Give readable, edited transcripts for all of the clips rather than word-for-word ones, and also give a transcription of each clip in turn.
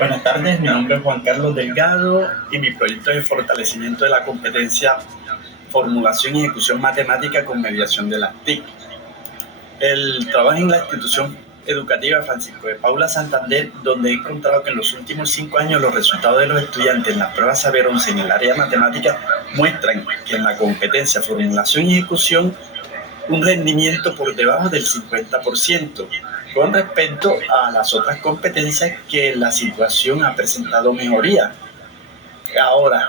Buenas tardes, mi nombre es Juan Carlos Delgado y mi proyecto es el fortalecimiento de la competencia, formulación y ejecución matemática con mediación de las TIC. El trabajo en la institución educativa Francisco de Paula Santander, donde he encontrado que en los últimos 5 años los resultados de los estudiantes en las pruebas Saber 11 en el área de matemática muestran que en la competencia, formulación y ejecución un rendimiento por debajo del 50% con respecto a las otras competencias que la situación ha presentado mejoría. Ahora,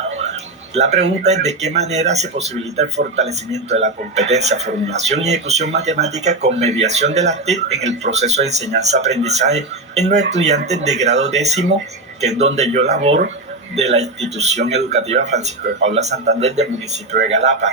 la pregunta es de qué manera se posibilita el fortalecimiento de la competencia, formulación y ejecución matemática con mediación de las TIC en el proceso de enseñanza-aprendizaje en los estudiantes de grado décimo, que es donde yo laboro, de la institución educativa Francisco de Paula Santander del municipio de Galapa.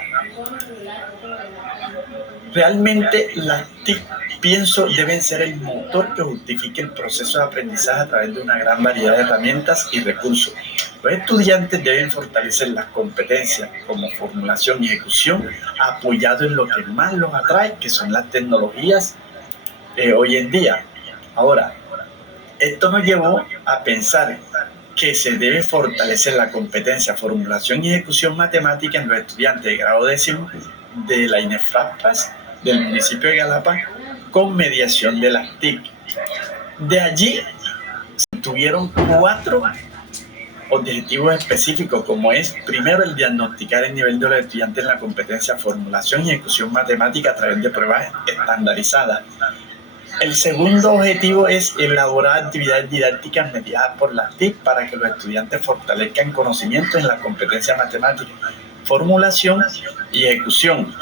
Realmente las TIC, pienso, deben ser el motor que justifique el proceso de aprendizaje a través de una gran variedad de herramientas y recursos. Los estudiantes deben fortalecer las competencias como formulación y ejecución, apoyado en lo que más los atrae, que son las tecnologías hoy en día. Ahora, esto nos llevó a pensar que se debe fortalecer la competencia, formulación y ejecución matemática en los estudiantes de grado décimo de la INEFAPAS del municipio de Galapa con mediación de las TIC. De allí tuvieron 4 objetivos específicos, como es, primero, el diagnosticar el nivel de los estudiantes en la competencia, formulación y ejecución matemática a través de pruebas estandarizadas. El segundo objetivo es elaborar actividades didácticas mediadas por las TIC para que los estudiantes fortalezcan conocimientos en la competencia matemática, formulación y ejecución.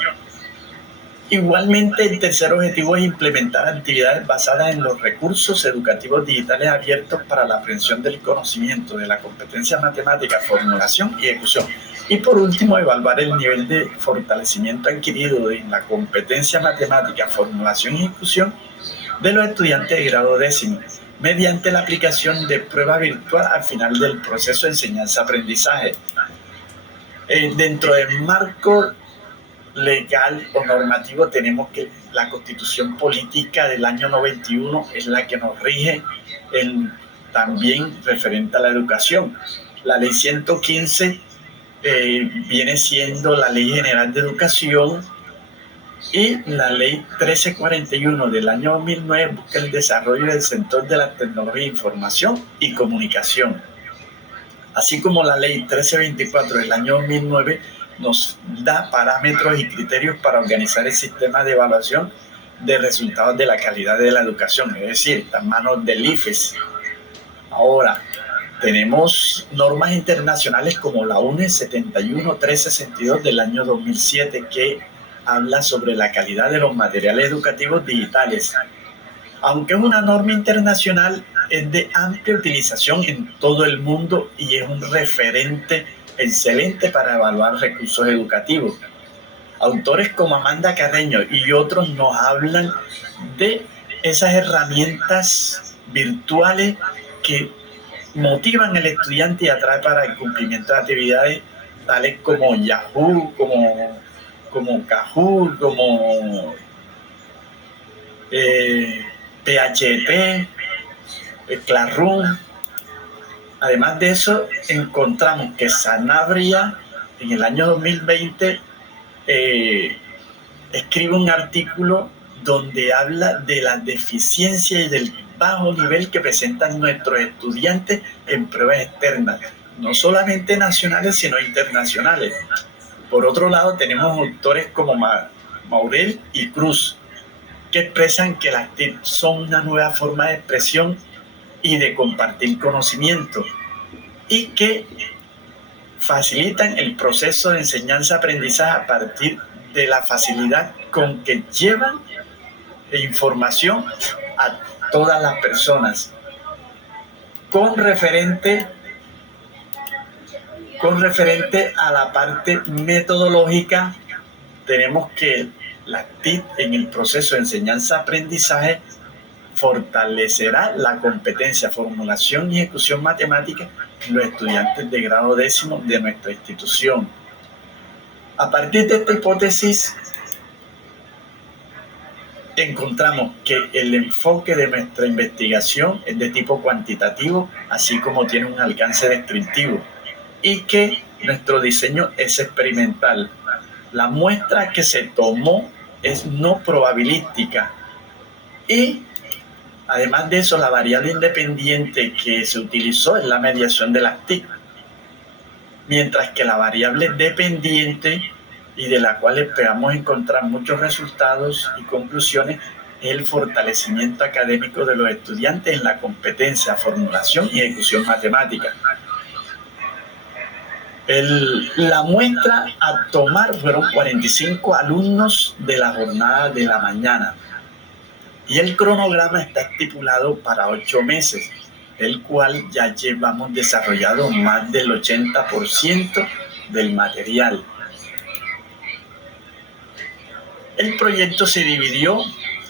Igualmente, el tercer objetivo es implementar actividades basadas en los recursos educativos digitales abiertos para la aprehensión del conocimiento de la competencia matemática, formulación y ejecución. Y por último, evaluar el nivel de fortalecimiento adquirido en la competencia matemática, formulación y ejecución de los estudiantes de grado décimo, mediante la aplicación de prueba virtual al final del proceso de enseñanza-aprendizaje. Dentro del marco legal o normativo tenemos que la Constitución Política del año 91 es la que nos rige también referente a la educación. La ley 115 viene siendo la Ley General de Educación, y la ley 1341 del año 2009 busca el desarrollo del sector de la tecnología, información y comunicación. Así como la ley 1324 del año 2009 nos da parámetros y criterios para organizar el sistema de evaluación de resultados de la calidad de la educación, es decir, está en manos del IFES. Ahora, tenemos normas internacionales como la UNE 71362 del año 2007 que habla sobre la calidad de los materiales educativos digitales. Aunque es una norma internacional, es de amplia utilización en todo el mundo y es un referente excelente para evaluar recursos educativos. Autores como Amanda Carreño y otros nos hablan de esas herramientas virtuales que motivan al estudiante y atraen para el cumplimiento de actividades tales como Yahoo, como Kahoot, como PHP, Classroom. Además de eso, encontramos que Sanabria en el año 2020 escribe un artículo donde habla de la deficiencia y del bajo nivel que presentan nuestros estudiantes en pruebas externas, no solamente nacionales, sino internacionales. Por otro lado, tenemos autores como Maurel y Cruz, que expresan que las TIC son una nueva forma de expresión y de compartir conocimiento, y que facilitan el proceso de enseñanza-aprendizaje a partir de la facilidad con que llevan información a todas las personas. Con referente a la parte metodológica, tenemos que la TIC en el proceso de enseñanza-aprendizaje fortalecerá la competencia, formulación y ejecución matemática en los estudiantes de grado décimo de nuestra institución. A partir de esta hipótesis, encontramos que el enfoque de nuestra investigación es de tipo cuantitativo, así como tiene un alcance descriptivo, y que nuestro diseño es experimental. La muestra que se tomó es no probabilística y además de eso la variable independiente que se utilizó es la mediación de las TIC, mientras que la variable dependiente y de la cual esperamos encontrar muchos resultados y conclusiones es el fortalecimiento académico de los estudiantes en la competencia, formulación y ejecución matemática. La muestra a tomar fueron 45 alumnos de la jornada de la mañana y el cronograma está estipulado para 8 meses, el cual ya llevamos desarrollado más del 80% del material. El proyecto se dividió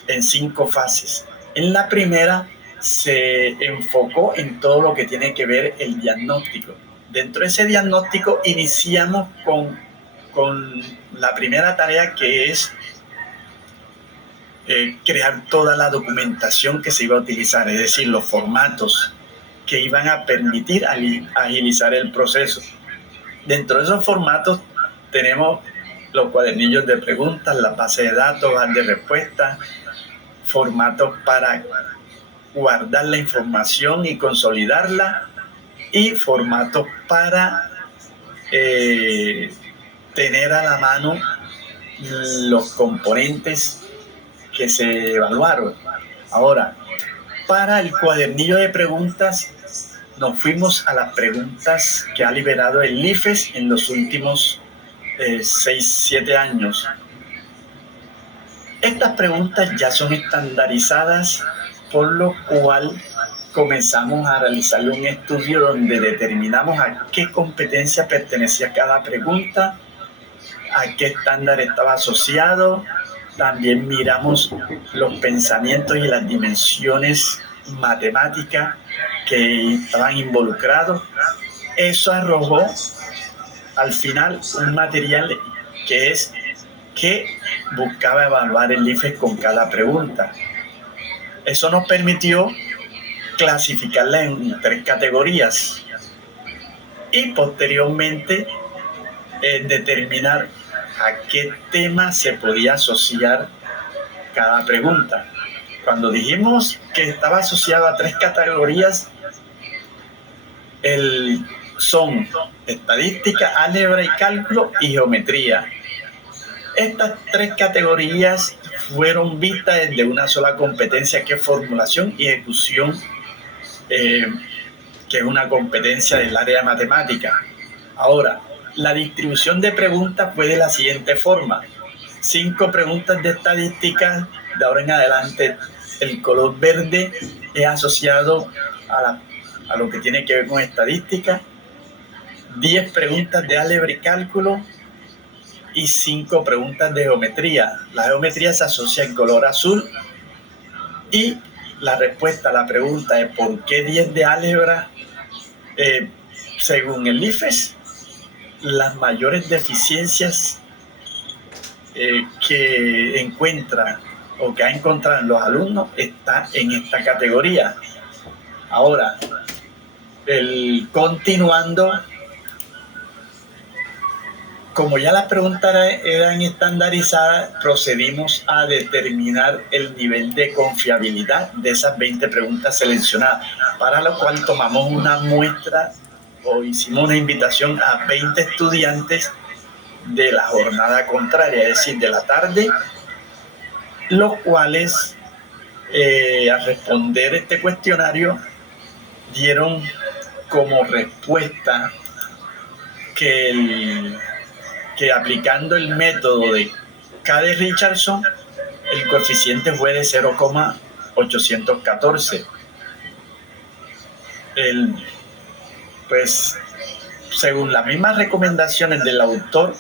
en 5 fases. En la primera se enfocó en todo lo que tiene que ver el diagnóstico. Dentro de ese diagnóstico iniciamos con la primera tarea, que es crear toda la documentación que se iba a utilizar, es decir, los formatos que iban a permitir agilizar el proceso. Dentro de esos formatos tenemos los cuadernillos de preguntas, la base de datos, bases de respuestas, formatos para guardar la información y consolidarla, y formatos para tener a la mano los componentes que se evaluaron. Ahora, para el cuadernillo de preguntas nos fuimos a las preguntas que ha liberado el IFES en los últimos 6-7 años. Estas preguntas ya son estandarizadas, por lo cual comenzamos a realizar un estudio donde determinamos a qué competencia pertenecía cada pregunta, a qué estándar estaba asociado. También miramos los pensamientos y las dimensiones matemáticas que estaban involucrados. Eso arrojó al final un material que buscaba evaluar el IFES con cada pregunta. Eso nos permitió clasificarla en 3 categorías y posteriormente determinar a qué tema se podía asociar cada pregunta. Cuando dijimos que estaba asociado a 3 categorías, son estadística, álgebra y cálculo y geometría. Estas 3 categorías fueron vistas desde una sola competencia, que es formulación y ejecución, que es una competencia del área de matemática. Ahora, la distribución de preguntas fue de la siguiente forma: 5 preguntas de estadística. De ahora en adelante el color verde es asociado a lo que tiene que ver con estadística, 10 preguntas de álgebra y cálculo y 5 preguntas de geometría. La geometría se asocia en color azul y la respuesta a la pregunta de por qué 10 de álgebra, según el IFES, las mayores deficiencias que encuentra o que ha encontrado en los alumnos está en esta categoría. Ahora, continuando, como ya las preguntas eran estandarizadas, procedimos a determinar el nivel de confiabilidad de esas 20 preguntas seleccionadas, para lo cual tomamos una muestra o hicimos una invitación a 20 estudiantes de la jornada contraria, es decir, de la tarde, los cuales al responder este cuestionario dieron como respuesta que aplicando el método de Cade-Richardson, el coeficiente fue de 0,814. Pues, según las mismas recomendaciones del autor,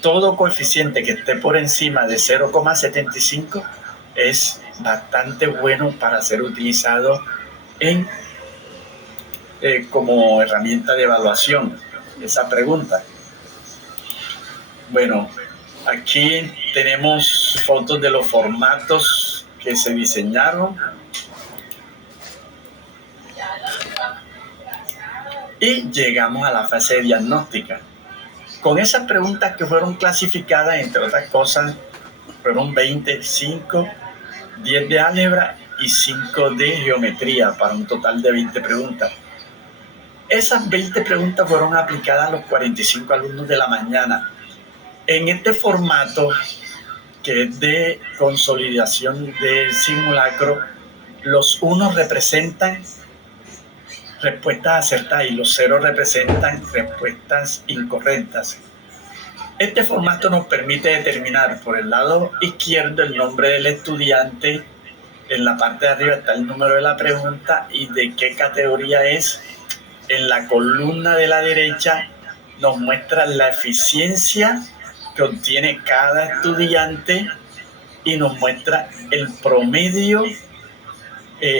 todo coeficiente que esté por encima de 0,75 es bastante bueno para ser utilizado como herramienta de evaluación, esa pregunta. Bueno, aquí Tenemos fotos de los formatos que se diseñaron. Y llegamos a la fase diagnóstica. Con esas preguntas que fueron clasificadas, entre otras cosas, fueron 25, 10 de álgebra y 5 de geometría, para un total de 20 preguntas. Esas 20 preguntas fueron aplicadas a los 45 alumnos de la mañana. En este formato, que es de consolidación del simulacro, los 1 representan respuestas acertadas y los 0 representan respuestas incorrectas. Este formato nos permite determinar por el lado izquierdo el nombre del estudiante, en la parte de arriba está el número de la pregunta y de qué categoría es. En la columna de la derecha nos muestra la eficiencia que obtiene cada estudiante y nos muestra el promedio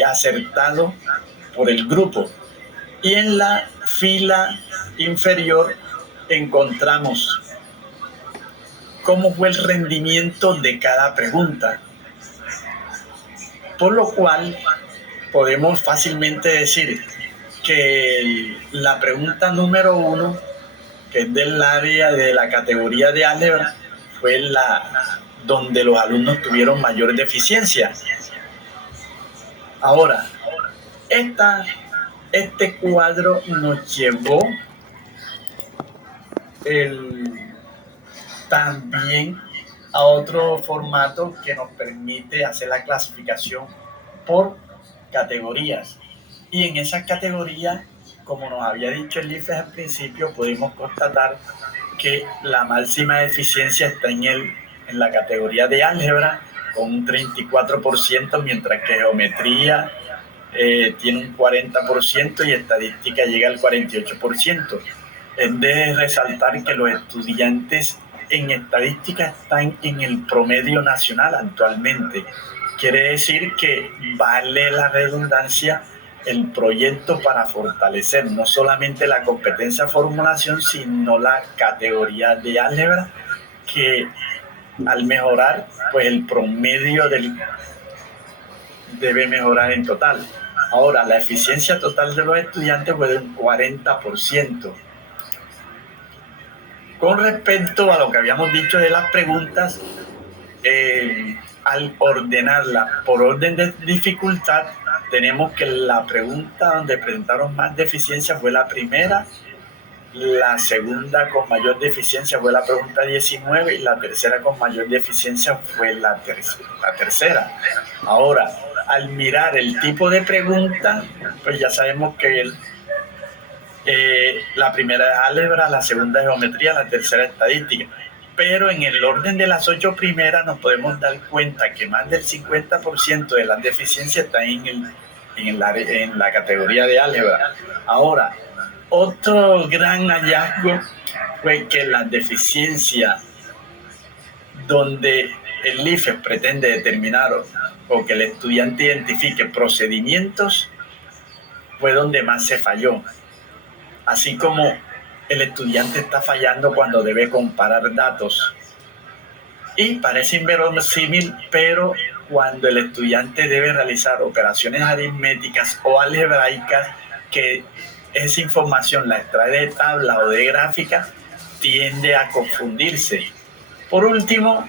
acertado por el grupo. Y en la fila inferior encontramos cómo fue el rendimiento de cada pregunta. Por lo cual podemos fácilmente decir que la pregunta número 1, que es del área de la categoría de álgebra, fue la donde los alumnos tuvieron mayor deficiencia. Ahora, este cuadro nos llevó también a otro formato que nos permite hacer la clasificación por categorías. Y en esas categorías, como nos había dicho el IFES al principio, pudimos constatar que la máxima eficiencia está en la categoría de álgebra, con un 34%, mientras que geometría tiene un 40% y estadística llega al 48%. Es de resaltar que los estudiantes en estadística están en el promedio nacional actualmente. Quiere decir que vale la redundancia el proyecto para fortalecer no solamente la competencia de formulación, sino la categoría de álgebra, que al mejorar, pues el promedio debe mejorar en total. Ahora, la eficiencia total de los estudiantes fue de un 40%. Con respecto a lo que habíamos dicho de las preguntas, al ordenarlas por orden de dificultad, tenemos que la pregunta donde presentaron más deficiencia fue la primera, la segunda con mayor deficiencia fue la pregunta 19 y la tercera con mayor deficiencia fue la tercera. Ahora, al mirar el tipo de pregunta, pues ya sabemos que la primera es álgebra, la segunda es geometría, la tercera es estadística. Pero en el orden de las 8 primeras nos podemos dar cuenta que más del 50% de las deficiencias están en la categoría de álgebra. Ahora, otro gran hallazgo fue que las deficiencias donde el IFES pretende determinar o que el estudiante identifique procedimientos fue donde más se falló. Así como el estudiante está fallando cuando debe comparar datos. Y parece inverosímil, pero cuando el estudiante debe realizar operaciones aritméticas o algebraicas, que esa información la extrae de tabla o de gráfica, tiende a confundirse. Por último,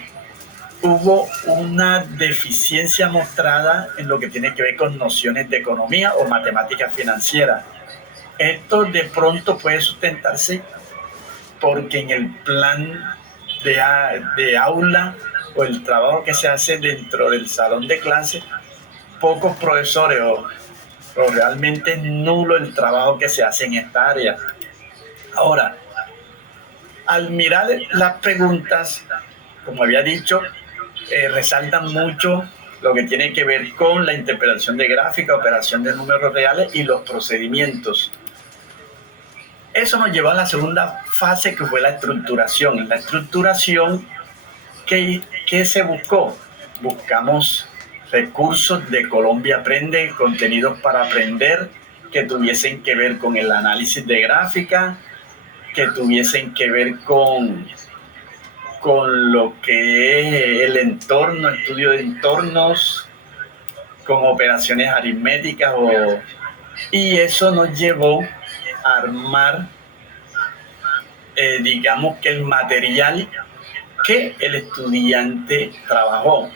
hubo una deficiencia mostrada en lo que tiene que ver con nociones de economía o matemáticas financieras. Esto de pronto puede sustentarse porque en el plan de aula o el trabajo que se hace dentro del salón de clase, pocos profesores o realmente nulo el trabajo que se hace en esta área. Ahora, al mirar las preguntas, como había dicho, resaltan mucho lo que tiene que ver con la interpretación de gráfica, operación de números reales y los procedimientos. Eso nos lleva a la segunda fase, que fue la estructuración. En la estructuración, ¿qué se buscó? Buscamos recursos de Colombia Aprende, contenidos para aprender, que tuviesen que ver con el análisis de gráfica, que tuviesen que ver con con lo que es el entorno, estudio de entornos, con operaciones aritméticas y eso nos llevó a armar, digamos que el material que el estudiante trabajó.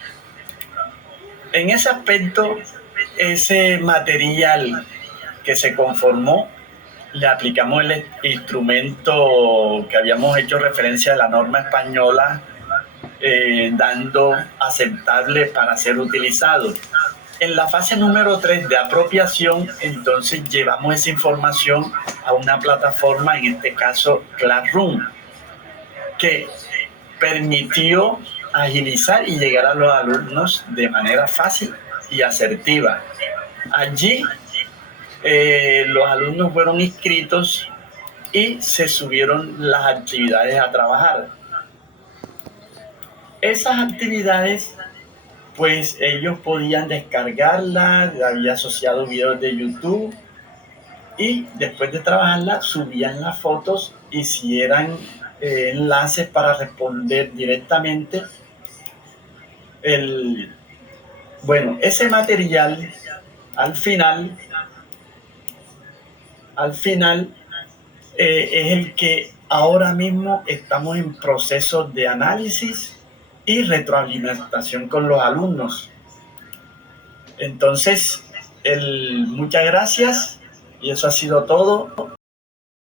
En ese aspecto, ese material que se conformó, le aplicamos el instrumento que habíamos hecho referencia de la norma española, dando aceptable para ser utilizado. En la fase número 3 de apropiación, entonces llevamos esa información a una plataforma, en este caso Classroom, que permitió agilizar y llegar a los alumnos de manera fácil y asertiva. Allí los alumnos fueron inscritos y se subieron las actividades a trabajar. Esas actividades, pues ellos podían descargarlas, había asociado videos de YouTube y después de trabajarlas subían las fotos y si eran enlaces para responder directamente. Bueno, ese material al final, al final es el que ahora mismo estamos en proceso de análisis y retroalimentación con los alumnos. Entonces, muchas gracias y eso ha sido todo.